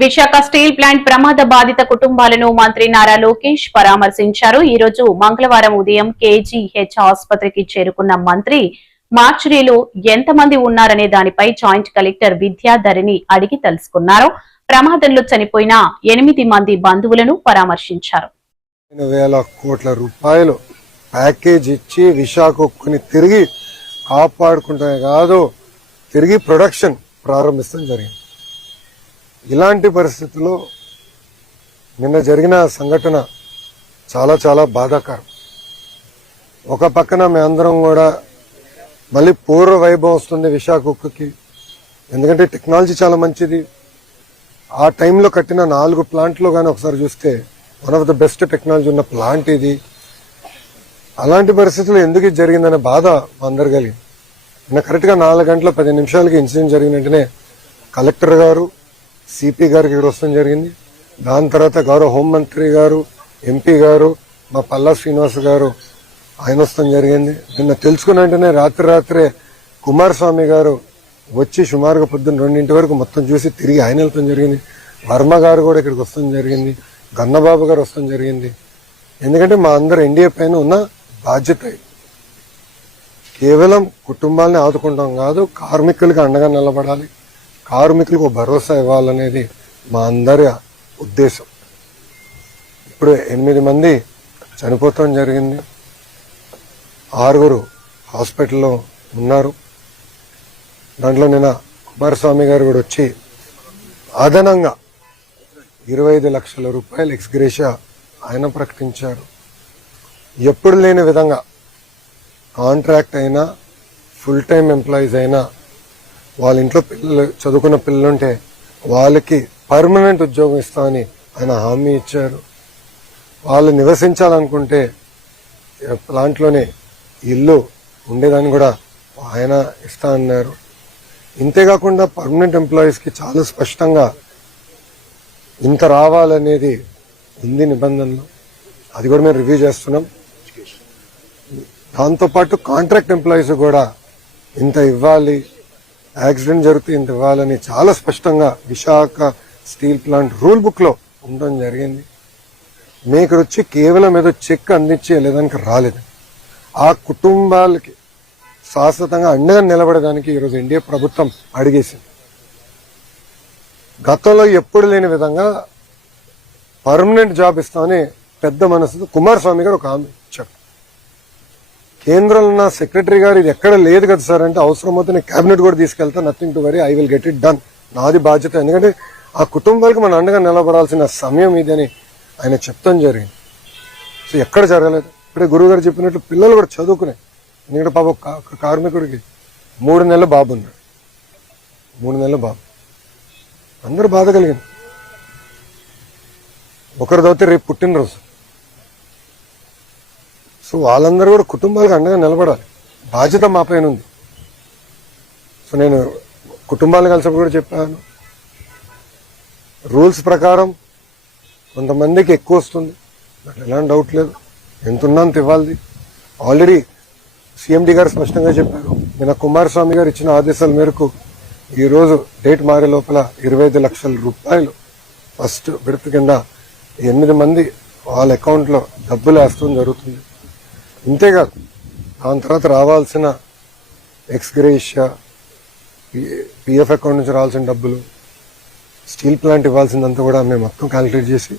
Visakha steel plant ప్రమాద బాధిత కుటుంబాలను మంత్రి నారా లోకేష్ పరామర్శించారు. ఈ రోజు మంగళవారం ఉదయం కేజీహెచ్ ఆసుపత్రికి చేరుకున్న మంత్రి మార్చురీలో ఎంతమంది ఉన్నారనే దానిపై జాయింట్ కలెక్టర్ విద్యాధరిని అడిగి తెలుసుకున్నారు. ప్రమాదంలో చనిపోయిన 8 మంది బంధువులను పరామర్శించారు. కోట్ల రూపాయలు ప్యాకేజ్ ఇచ్చి విశాఖని తిరిగి కాపాడుకుంటే కాదు తిరిగి ప్రొడక్షన్ ప్రారంభించడం జరిగింది. ఇలాంటి పరిస్థితుల్లో నిన్న జరిగిన సంఘటన చాలా చాలా బాధాకరం. ఒక పక్కన మేమందరం కూడా మళ్ళీ పూర్వ వైభవం వస్తుంది విశాఖ ఉక్కుకి, ఎందుకంటే టెక్నాలజీ చాలా మంచిది. ఆ టైంలో కట్టిన 4 ప్లాంట్లో కానీ ఒకసారి చూస్తే one of the best technology ఉన్న ప్లాంట్ ఇది. అలాంటి పరిస్థితుల్లో ఎందుకు ఇది జరిగిందనే బాధ అందరు కలిగింది. నిన్న కరెక్ట్గా 4 గంటల 10 నిమిషాలకి ఇన్సిడెంట్ జరిగిన వెంటనే కలెక్టర్ గారు, సిపి గారికి ఇక్కడ వస్తడం జరిగింది. దాని తర్వాత గౌరవ హోంమంత్రి గారు, ఎంపీ గారు, మా పల్లా శ్రీనివాస్ గారు ఆయన వస్తడం జరిగింది. నిన్న తెలుసుకున్న వెంటనే రాత్రే కుమారస్వామి గారు వచ్చి సుమారుగా పొద్దున్న 2 వరకు మొత్తం చూసి తిరిగి ఆయన వెళ్తాం జరిగింది. వర్మ గారు కూడా ఇక్కడికి వస్తడం జరిగింది. గన్నబాబు గారు వస్తడం జరిగింది. ఎందుకంటే మా అందరు ఎన్డీఏ పైన ఉన్న బాధ్యత కేవలం కుటుంబాలని ఆదుకుంటాం కాదు, కార్మికులకి అండగా నిలబడాలి, కార్మికులకు భరోసా ఇవ్వాలనేది మా అందరి ఉద్దేశం. ఇప్పుడు 8 మంది చనిపోవటం జరిగింది, 6 హాస్పిటల్లో ఉన్నారు. దాంట్లో నిన్న కుమారస్వామి గారు కూడా వచ్చి అదనంగా 25 లక్షల రూపాయలు ఎక్స్గ్రేషియా ఆయన ప్రకటించారు. ఎప్పుడు లేని విధంగా కాంట్రాక్ట్ అయినా ఫుల్ టైం ఎంప్లాయీస్ అయినా వాళ్ళ ఇంట్లో పిల్లలు చదువుకున్న పిల్లలుంటే వాళ్ళకి పర్మనెంట్ ఉద్యోగం ఇస్తామని ఆయన హామీ ఇచ్చారు. వాళ్ళు నివసించాలనుకుంటే ప్లాంట్లోనే ఇల్లు ఉండేదాన్ని కూడా ఆయన ఇస్తా అన్నారు. ఇంతేకాకుండా పర్మనెంట్ ఎంప్లాయీస్కి చాలా స్పష్టంగా ఇంత రావాలనేది ఉంది నిబంధనలు. అది కూడా మేము రివ్యూ చేస్తున్నాం. దాంతోపాటు కాంట్రాక్ట్ ఎంప్లాయీస్ కూడా ఇంత ఇవ్వాలి, యాక్సిడెంట్ జరిగితే ఇంత ఇవ్వాలని చాలా స్పష్టంగా Visakha steel plant rule book లో ఉండడం జరిగింది. మేము ఇక్కడ వచ్చి కేవలం ఏదో చెక్ అందించి వెళ్ళేదానికి రాలేదు. ఆ కుటుంబాలకి శాశ్వతంగా అండగా నిలబడడానికి ఈరోజు ఎన్డీఏ ప్రభుత్వం అడిగేసింది. గతంలో ఎప్పుడు లేని విధంగా పర్మనెంట్ జాబ్ ఇస్తామని పెద్ద మనసుతో కుమారస్వామి గారు ఒక హామీ ఇచ్చారు. కేంద్రంలో ఉన్న సెక్రటరీ గారు ఇది ఎక్కడ లేదు కదా సార్ అంటే, అవసరం అవుతే నేను కేబినెట్ కూడా తీసుకెళ్తా, nothing to worry, I will get it done, నాది బాధ్యత. ఎందుకంటే ఆ కుటుంబాలకు మన అండగా నిలబడాల్సిన సమయం ఇది అని ఆయన చెప్తాం జరిగింది. సో ఎక్కడ జరగలేదు. ఇప్పుడే గురువు గారు చెప్పినట్లు పిల్లలు కూడా చదువుకునే, ఎందుకంటే పాప కార్మికుడికి 3 నెలల బాబు ఉన్నాడు. 3 నెలల బాబు, అందరూ బాధ కలిగింది. ఒకరిది అవుతే రేపు పుట్టినరోజు. సో వాళ్ళందరూ కూడా కుటుంబాలకు అండగా నిలబడాలి, బాధ్యత మా పైన ఉంది. సో నేను కుటుంబాలను కలిసినప్పుడు కూడా చెప్పాను, రూల్స్ ప్రకారం కొంతమందికి ఎక్కువ వస్తుంది, దాంట్లో ఎలాంటి డౌట్ లేదు, ఎంత ఉన్నా అంత ఇవ్వాలి. ఆల్రెడీ సిఎండి గారు స్పష్టంగా చెప్పారు. నిన్న కుమారస్వామి గారు ఇచ్చిన ఆదేశాల మేరకు ఈరోజు డేట్ మారే లోపల 25 లక్షల రూపాయలు ఫస్ట్ విడత కింద 8 మంది వాళ్ళ అకౌంట్లో డబ్బులు వేస్తడం జరుగుతుంది. ఇంతేకాదు దాని తర్వాత రావాల్సిన ఎక్స్గ్రేషియా, పిఎఫ్ అకౌంట్ నుంచి రావాల్సిన డబ్బులు, స్టీల్ ప్లాంట్ ఇవ్వాల్సిందంతా కూడా మేము మొత్తం క్యాలిక్యులేట్ చేసి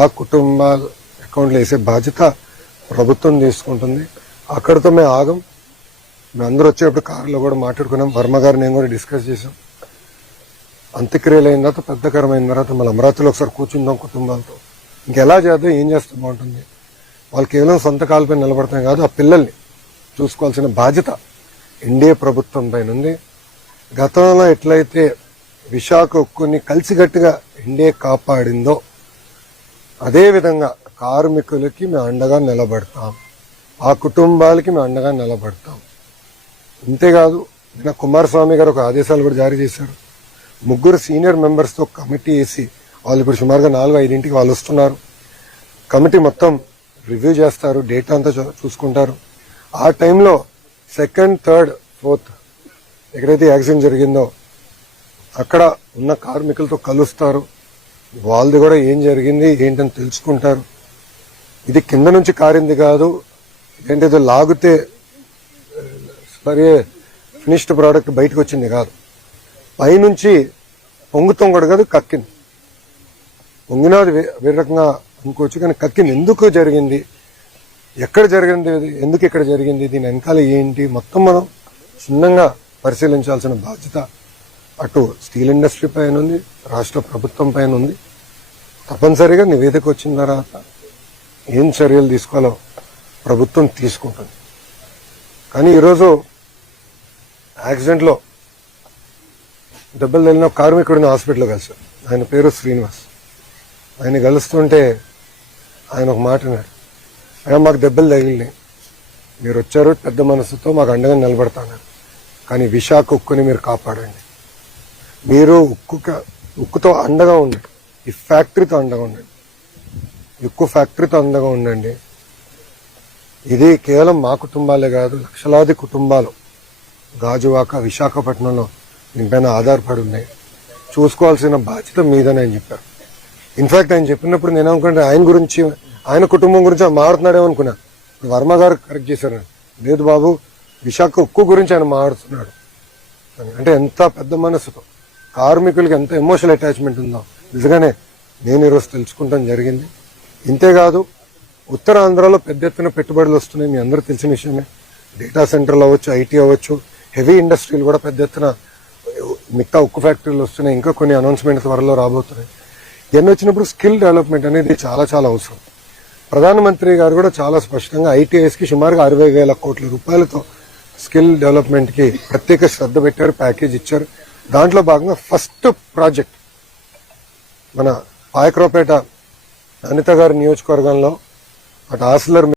ఆ కుటుంబాల అకౌంట్లో వేసే బాధ్యత ప్రభుత్వం తీసుకుంటుంది. అక్కడితో మేము ఆగం. మేము అందరూ వచ్చేటప్పుడు కారులో కూడా మాట్లాడుకున్నాం. వర్మ గారు నేను కూడా డిస్కస్ చేసాం. అంత్యక్రియలు అయిన తర్వాత పెద్దకరమైన తర్వాత మళ్ళీ అమరావతిలో ఒకసారి కూర్చుందాం కుటుంబాలతో, ఇంకెలా చేద్దాం, ఏం చేస్తే బాగుంటుంది. వాళ్ళు కేవలం సొంత కాళ్ళపై నిలబడతాం కాదు, ఆ పిల్లల్ని చూసుకోవాల్సిన బాధ్యత ఎన్డీఏ ప్రభుత్వం పైన ఉంది. గతంలో ఎట్లయితే విశాఖ ఉక్కుని కలిసికట్టుగా ఎన్డీఏ కాపాడిందో అదేవిధంగా కార్మికులకి మేము అండగా నిలబడతాం, ఆ కుటుంబాలకి మేము అండగా నిలబడతాం. ఇంతేకాదు నిన్న కుమారస్వామి గారు ఒక ఆదేశాలు కూడా జారీ చేశారు. 3 సీనియర్ మెంబర్స్తో కమిటీ వేసి వాళ్ళు ఇప్పుడు సుమారుగా 4-5 వాళ్ళు వస్తున్నారు. కమిటీ మొత్తం రివ్యూ చేస్తారు, డేటా అంతా చూసుకుంటారు. ఆ టైంలో 2nd, 3rd, 4th ఎక్కడైతే యాక్సిడెంట్ జరిగిందో అక్కడ ఉన్న కార్మికులతో కలుస్తారు, వాళ్ళది కూడా ఏం జరిగింది ఏంటని తెలుసుకుంటారు. ఇది కింద నుంచి కారింది కాదు, ఏంటేదో లాగితే సరే ఫినిష్డ్ ప్రోడక్ట్ బయటకు వచ్చింది కాదు, పైనుంచి పొంగుతొంగడు కాదు కక్కింది. పొంగినది వేరే రకంగా అనుకోవచ్చు, కానీ కక్కింది. ఎందుకు జరిగింది, ఎక్కడ జరిగింది, ఎందుకు ఇక్కడ జరిగింది, దీని వెనకాల ఏంటి, మొత్తం మనం క్షుణ్ణంగా పరిశీలించాల్సిన బాధ్యత అటు స్టీల్ ఇండస్ట్రీ పైన ఉంది, రాష్ట్ర ప్రభుత్వం పైన ఉంది. తప్పనిసరిగా నివేదిక వచ్చిన తర్వాత ఏం చర్యలు తీసుకోవాలో ప్రభుత్వం తీసుకుంటుంది. కానీ ఈరోజు యాక్సిడెంట్లో దెబ్బలు తగిలిన కార్మికుడిని హాస్పిటల్లో కలిశారు. ఆయన పేరు శ్రీనివాస్. ఆయన కలుస్తుంటే ఆయన ఒక మాట అన్నాడు, అయ్యా మాకు దెబ్బలు తగిలినాయి, మీరు వచ్చారు పెద్ద మనసుతో మాకు అండగా నిలబడతాన్నారు, కానీ విశాఖ ఉక్కుని మీరు కాపాడండి. మీరు ఉక్కుతో అండగా ఉండండి, ఈ ఫ్యాక్టరీతో అండగా ఉండండి, ఉక్కు ఫ్యాక్టరీతో అండగా ఉండండి. ఇది కేవలం మా కుటుంబాలే కాదు, లక్షలాది కుటుంబాలు గాజువాక విశాఖపట్నంలో దీనిపైన ఆధారపడి ఉన్నాయి. చూసుకోవాల్సిన బాధ్యత మీదని ఆయన చెప్పారు. ఇన్ఫాక్ట్ ఆయన చెప్పినప్పుడు నేను అనుకుంటే ఆయన గురించి, ఆయన కుటుంబం గురించి ఆయన మాట్లాడుతున్నాడేమో అనుకున్నా. వర్మ గారు కరెక్ట్ చేశారు, లేదు బాబు విశాఖ ఉక్కు గురించి ఆయన మాట్లాడుతున్నాడు అని. అంటే ఎంత పెద్ద మనసుతో కార్మికులకి ఎంత ఎమోషనల్ అటాచ్మెంట్ ఉందో నిజంగానే నేను ఈరోజు తెలుసుకుంటాం జరిగింది. ఇంతేకాదు ఉత్తరాంధ్రలో పెద్ద ఎత్తున పెట్టుబడులు వస్తున్నాయి, మీ అందరూ తెలిసిన విషయమే. డేటా సెంటర్లు అవ్వచ్చు, ఐటీ అవ్వచ్చు, హెవీ ఇండస్ట్రీలు కూడా పెద్ద ఎత్తున మిగతా ఉక్కు ఫ్యాక్టరీలు వస్తున్నాయి. ఇంకా కొన్ని అనౌన్స్మెంట్ త్వరలో రాబోతున్నాయి. ఇవన్నీ వచ్చినప్పుడు స్కిల్ డెవలప్మెంట్ అనేది చాలా చాలా అవసరం. ప్రధానమంత్రి గారు కూడా చాలా స్పష్టంగా ఐటీఐస్కి సుమారుగా 60,000 కోట్ల రూపాయలతో స్కిల్ డెవలప్మెంట్కి ప్రత్యేక శ్రద్ధ పెట్టారు, ప్యాకేజ్ ఇచ్చారు. దాంట్లో భాగంగా ఫస్ట్ ప్రాజెక్ట్ మన పాయక్రావుపేట అనిత గారి నియోజకవర్గంలో అటు ఆసిలర్